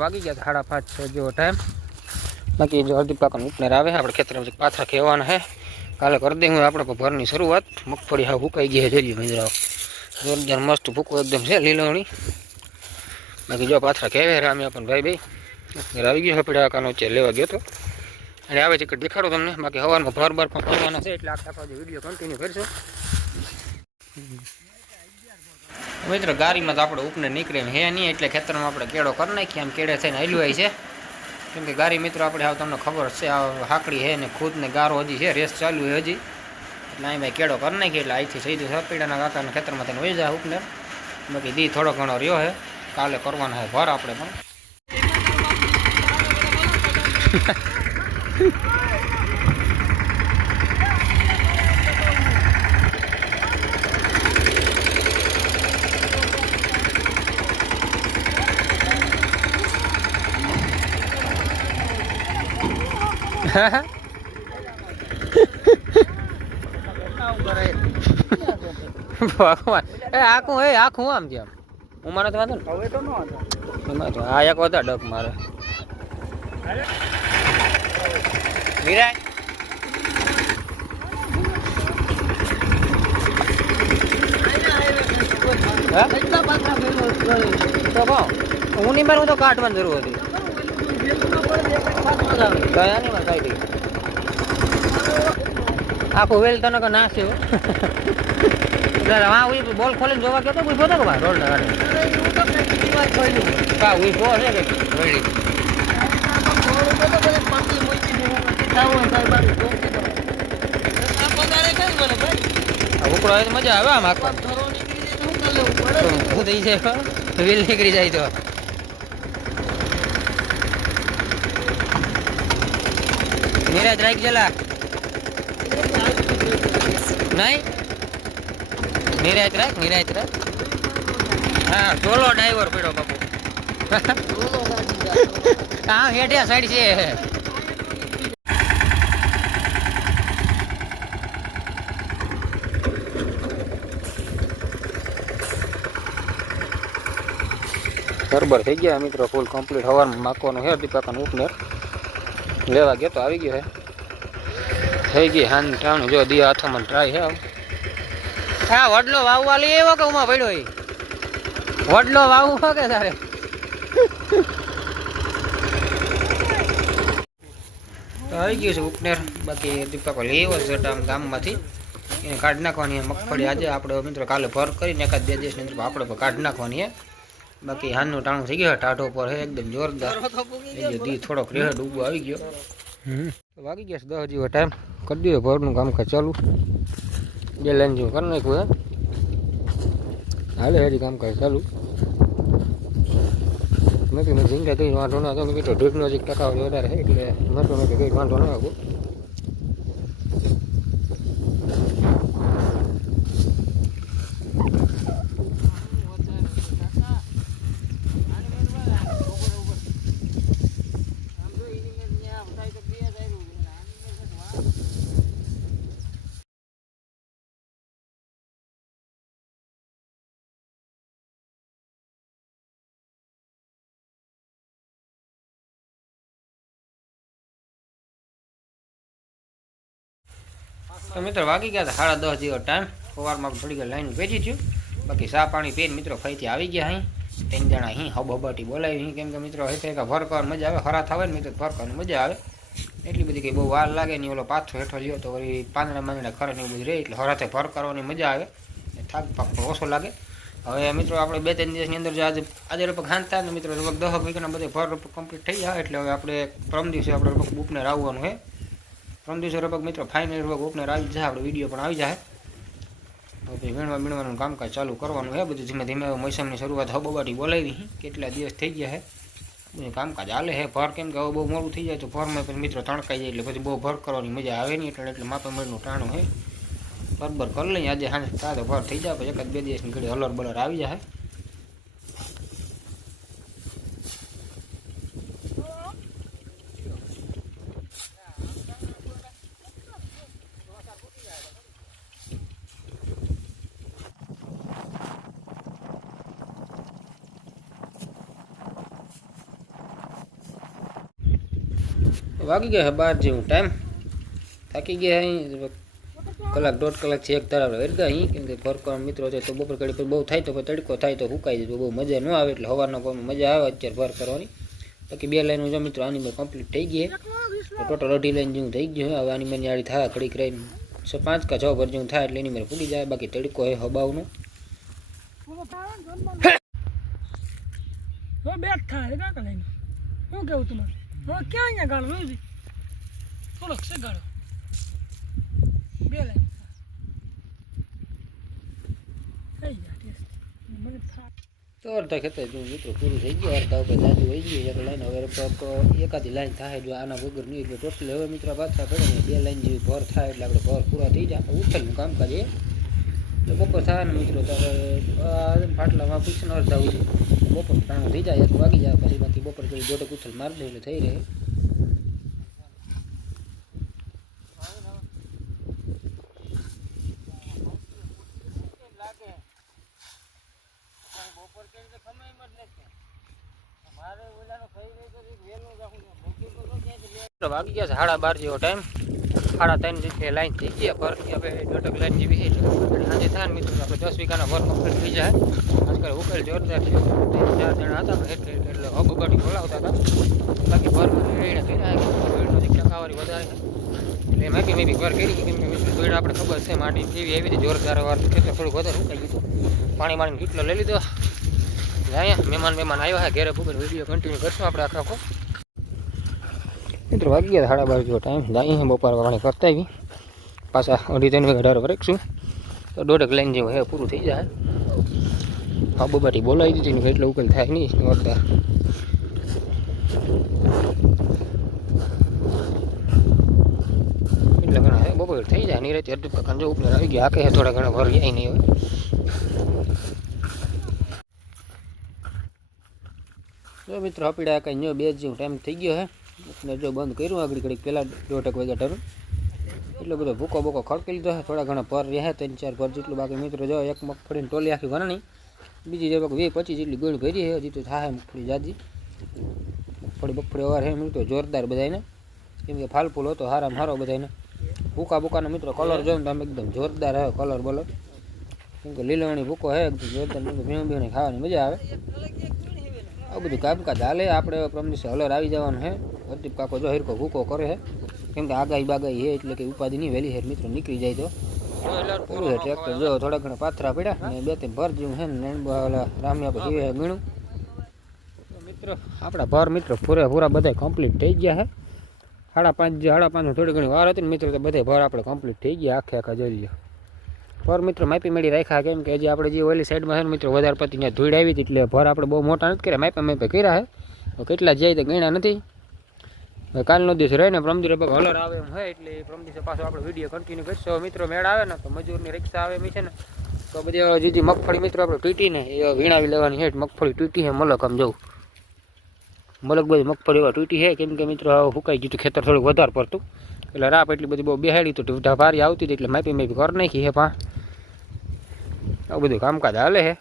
વાગી ગયા 5:30 જેવો ટાઈમ। બાકી જો અડધી પાકનો ઉપનેર આવે આપણે ખેતરમાં પાથરા ખેવાના છે। કાલે કરી દે હું આપણે ભરની શરૂઆત। મગફળી હા ફૂકાઈ ગઈ છે જોઈ મિત્રો, જોરદાર મસ્ત ફૂકો એકદમ છે લીલોણી। બાકી જો પાથરા ખેવે રામે પણ ભાઈ ઉપનેર આવી ગયો છે। કાનો છે લેવા ગયો તો અને આવે છે દેખાડો તમને। બાકી હવારમાં ભર પણ કરવાના છે એટલે આખા વિડીયો કન્ટિન્યુ કરશો મિત્રો। ગાડીમાં તો આપણે ઉપને નીકળે હે નહીં એટલે ખેતરમાં આપણે કેળો કરી નાખીએ। આમ કેળે થઈને હલવાય છે કેમ કે ગાડી મિત્રો આપણે આવ તમને ખબર છે આ હાકડી હે ને ખુદ ને ગારો હજી છે, રેસ ચાલુ છે હજી, એટલે અહીં ભાઈ કેળો કરી નાખીએ એટલે અહીંથી સીધું સપીડાના કાકાના ખેતરમાં થઈને વહી જાય ઉપને। બાકી દી થોડો ઘણો રહ્યો છે, કાલે કરવાના છે ભર આપણે પણ। ભગવાન આખું આમ છે હું મારે તો વાંધો ને હવે તો ન વાંધો આ એક વધારે ડક મારે વિરાય તો હું નહીં મારું તો કાઢવાની જરૂર હતી કયા નહીં મારે કાઢી આખું વેલ તને નાખ્યો। હા ઉઈ બોલ ખોલીને જોવા ગયો તો ઉભો તો કે ભાઈ રોડ ના કા ઉભો છે કે વળી ઉપડો મજા આવે આમ આખો થઈ જાય વેલ નીકળી જાય તો નિરાજ રાખ જલા નહીં નિરાત રાખ હા ટોલો ડ્રાઈવર પડ્યો બાપુ હા હેઠિયા સાઈડ છે। બરાબર થઈ ગયા મિત્રો, ફૂલ કમ્પ્લીટ હવારમાં માખવાનું છે દીપાકાનું ઉપનેર લેવા ગયો તો આવી ગયો છે। થઈ ગઈ હાન ટાણું જો દિયા હાથમાં ટ્રાય છે। હા વડલો વાવવા લઈ એવો કે ઉમાં પડ્યો એ વડલો વાવવો કે તારે તો આવી ગયું છે ઉપનેર। બાકી દીપકો લઈ આવ્યો છે ગામમાંથી, એને કાઢી નાખવાની મગફળી આજે આપણે મિત્રો કાલે ભર કરીને 1-2 દિવસની અંદર આપણે કાઢી નાખવાની છે। બાકી હાનનું ટાણું થઈ ગયું ટાઢો પર છે એકદમ જોરદાર, દી થોડોક રેહ ડૂબો આવી ગયો। વાગી ગયા છે 10 જેવો ટાઈમ, કરી દઈએ ભરનું કામકાજ ચાલુ। જે લાઈન જેવું કરી નાખ્યું હે હાલે હજી કામકાજ ચાલુ નથી ઝીંગા કંઈ વાંધો ના હતો મિત્રો, ઢીકનો હજી ટકા વધારે છે એટલે નથી કંઈ વાંધો ના આવ્યો। તો મિત્રો વાગી ગયા હતા 10:30 જેવો ટાઈમ। સવારમાં થોડી ઘણી લાઈન ભેજી થયું, બાકી ચા પાણી પીને મિત્રો ફરીથી આવી ગયા અહીં 3 જણા અહીં હબહબાટી બોલાવી કેમ કે મિત્રો હે કે ભર કરવાની મજા આવે, હરાથ આવે ને મિત્રો ભર કરવાની મજા આવે એટલી બધી કંઈ બહુ વાર લાગે નહીં। ઓલો પાછો હેઠો લ્યો તો વળી પાંદડા ખરે ને એવું બધું રહે એટલે હરાથે ભર કરવાની મજા આવે, થાક પાક પણ ઓછો લાગે। હવે મિત્રો આપણે 2-3 દિવસની અંદર જો આજે લગભગ હાંત થાય ને મિત્રો લગભગ 10 વીકના બધે ભર કમ્પ્લીટ થઈ જાય એટલે હવે આપણે પરમ દિવસે આપણે લગભગ ઉપનેર આવવાનું છે। પરમ દિવસે લગભગ મિત્રો ફાઇનલ લગભગ ઉપનેર આવી જાય, આપણે વિડીયો પણ આવી જાય। હવે વીણવાનું કામકાજ ચાલુ કરવાનું છે બધું ધીમે ધીમે। મોસમની શરૂઆત હબહબાટી બોલાવી કેટલા દિવસ થઈ ગયા છે, બધું કામકાજ હાલે છે। ભર કેમ કે હવે બહુ મોડું થઈ જાય તો ભરમાં પછી મિત્રો તણકાઈ જાય એટલે પછી બહુ ભર કરવાની મજા આવે નહીં, એટલે માપે મળનું ટાણું છે બરાબર કરી લઈએ। આજે સાંજે તો ભર થઈ જાય પછી 1-2 દિવસની ઘડી હલર બલર આવી જાય। વાગી ગયા છે 12 જેવું ટાઈમ. થાકી ગયા અહીં કલાક 1.5 કલાકથી એક તરાવ વેરગા અહીં, કેમ કે ફરકવા મિત્રો છે તો બપોર ઘડી પર બહુ થાય તો તડકો થાય તો સુકાઈ જાય, બહુ મજા ન આવે. એટલે સવારના પરમાં મજા આવે અત્યારે ફર કરવાની. બાકી 2 લાઈન જો મિત્રો આની મેં કમ્પ્લીટ થઈ ગઈ, ટોટલ 2.5 લાઈન જેવું થઈ ગયું. હવે આની મેં યારી થાય ઘડીક રહીને 5 કે 6 ભર જેવું થાય એટલે એની મેં ફૂટી જાય. બાકી તડકો હે હબાવનો બેઠ થાય કાકા લઈને શું કેવું તમારે હવે ક્યાં અહીંયા ગાળો જોઈ થોડોક છે ગાળો 2 લાઈન થઈ ગયા ટેસ્ટ મને થાય તો અડધા ખેતર જો મિત્રો પૂરું થઈ ગયું. અડધા ઉપર જાજુ વહી ગયું એક લાઈન. હવે એકાદી લાઈન થાય જો આના વગર નહીં એટલે ટોટલ હવે મિત્રો પાછા પડે ને 2 લાઈન જેવી ભર થાય એટલે આપણે ભર પૂરા થઈ જાય. ઉથલનું કામકાજ એ તો બપોર થાય ને મિત્રો તો ફાટલામાં પૂછીને અડધા ઉઠી બપોર ટાણું થઈ જાય 1 વાગી જાય પછી. બાકી બપોર કરી જોડે ઉથલ મારી દે એટલે થઈ રહે. વાગી ગયા છે 12:30 જેવો ટાઈમ. 3:30 જેટલી લાઈન થઈ ગયા ભર. હવે 1.5 લાઈન જેવી છે સાંજે થાય ને મિત્રો આપણે 10 વીઘાના ભર કમ્પ્લીટ થઈ જાય. આજકાલ ઉકેલ જોરદાર છે. 3-4 જણા હતા એટલે હબગાડી બોલાવતા હતા. બાકી ભર રેડીને થઈ જાય ભરનો ટકાવારી વધારે છે એટલે મેં બી ભર કરી કેમ કે મિત્રો ભેડ આપણે ખબર છે માટી કેવી એવી રીતે જોરદાર વાર ખેતર થોડું વધારે ઉકાઈ ગયું. પાણી મારીને કેટલો લઈ લીધો. અહીંયા મહેમાન આવ્યા ઘેરે ભૂગર વિડીયો કન્ટિન્યુ કરશું આપણે આખો. મિત્રો વાગી ગયા 12:30 જેવો ટાઈમ. જાય બપોર પાણી કરતા આવી પાછા 2.5-3 વાગે ઢારો રાખશું તો 1.5 લાઈન જેવું હે પૂરું થઈ જાય. હા બબાટી બોલાવી દીધી ને એટલે ઉકેલ થાય નહીં જોરદાર. એટલે ઘણા હે બપોર થઈ જાય નહીં રહેતી. અડધું કાકા જો ઉપર આવી ગયા આકે થોડા ઘણા ભર જાય નહીં હવે. મિત્રો આપડે કઈ 2 જેવું ટાઈમ થઈ ગયો હે ને જો બંધ કર્યું આગળ ઘડીક પહેલાં 1.5 વાગ્યા ટારું એટલો બધો ભૂકો બોકો ખડકી લીધો છે. થોડા ઘણા પર રહ્યા 3-4 પર જેટલું. બાકી મિત્રો જો એક મગફળીની ટોલી આખી વરણી બીજી જે 20-25 જેટલી ગોળ ભરી છે. હજી તો થાય મગફળી જાજી મગફળી અવાર હે મિત્રો જોરદાર બધાને, કેમ કે ફાલફૂલ હતો હારામાં હારો બધાને. ભૂકા ભૂકાનો મિત્રો કલર જોઈને તમે એકદમ જોરદાર હે કલર બલર, કેમ કે લીલવણી ભૂકો હે એકદમ જોરદાર. ભીણ ભીણે ખાવાની મજા આવે. આવું બધું કામકાજ હાલે. આપણે પ્રમ દિવસે હલર આવી જવાનું છે. પ્રદીપ કાકો જો હિરકો ભૂકો કરે છે કેમ કે આગાહી બાગાહી હે એટલે કે ઉપાધિ નહીં વહેલી હેર મિત્રો નીકળી જાય તો પૂરું છે. ટ્રેક્ટર જો થોડા ઘણા પાથરા પડ્યા અને 2-3 ભર જેવું છે ને રામિયા પછી જીવે ગણું મિત્રો આપણા ભર મિત્રો પૂરા બધા કમ્પ્લીટ થઈ ગયા છે. 5:30 થોડી ઘણી વાર હતી ને મિત્રો તો બધા ભર આપણે કમ્પ્લીટ થઈ ગયા આખા જોઈ લો. ભર મિત્રો માપી મેળી રાખ્યા કેમ કે હજી આપણે જે ઓલી સાઈડમાં છે ને મિત્રો વધારે પતિ ત્યાં ધૂળ આવી હતી એટલે ભર આપણે બહુ મોટા નથી કર્યા. માપે કર્યા છે કેટલા જાય તો ગણ્યા નથી. કાલનો દિવસ રહે ને પ્રમદિવસે બગ હલર આવે એમ હોય એટલે પ્રમદિવસે પાછો આપણે વિડીયો કન્ટિન્યુ કરીશું. મિત્રો મેળ આવે ને તો મજૂરની રિક્ષા આવે એમ છે ને તો બધી જીજી મગફળી મિત્રો આપણે તૂટીને એ વીણાવી લેવાની હેઠ મગફળી તૂટી છે. મલક આમ જવું મલક બધી મગફળી એવા તૂટી છે કેમ કે મિત્રો સુકાઈ ગયું ખેતર થોડુંક વધારે પડતું એટલે રાપ એટલી બધી બહુ બેહાડી તો ભારી આવતી હતી એટલે માપી કરી નાખી છે. આવું બધું કામકાજ હાલે છે.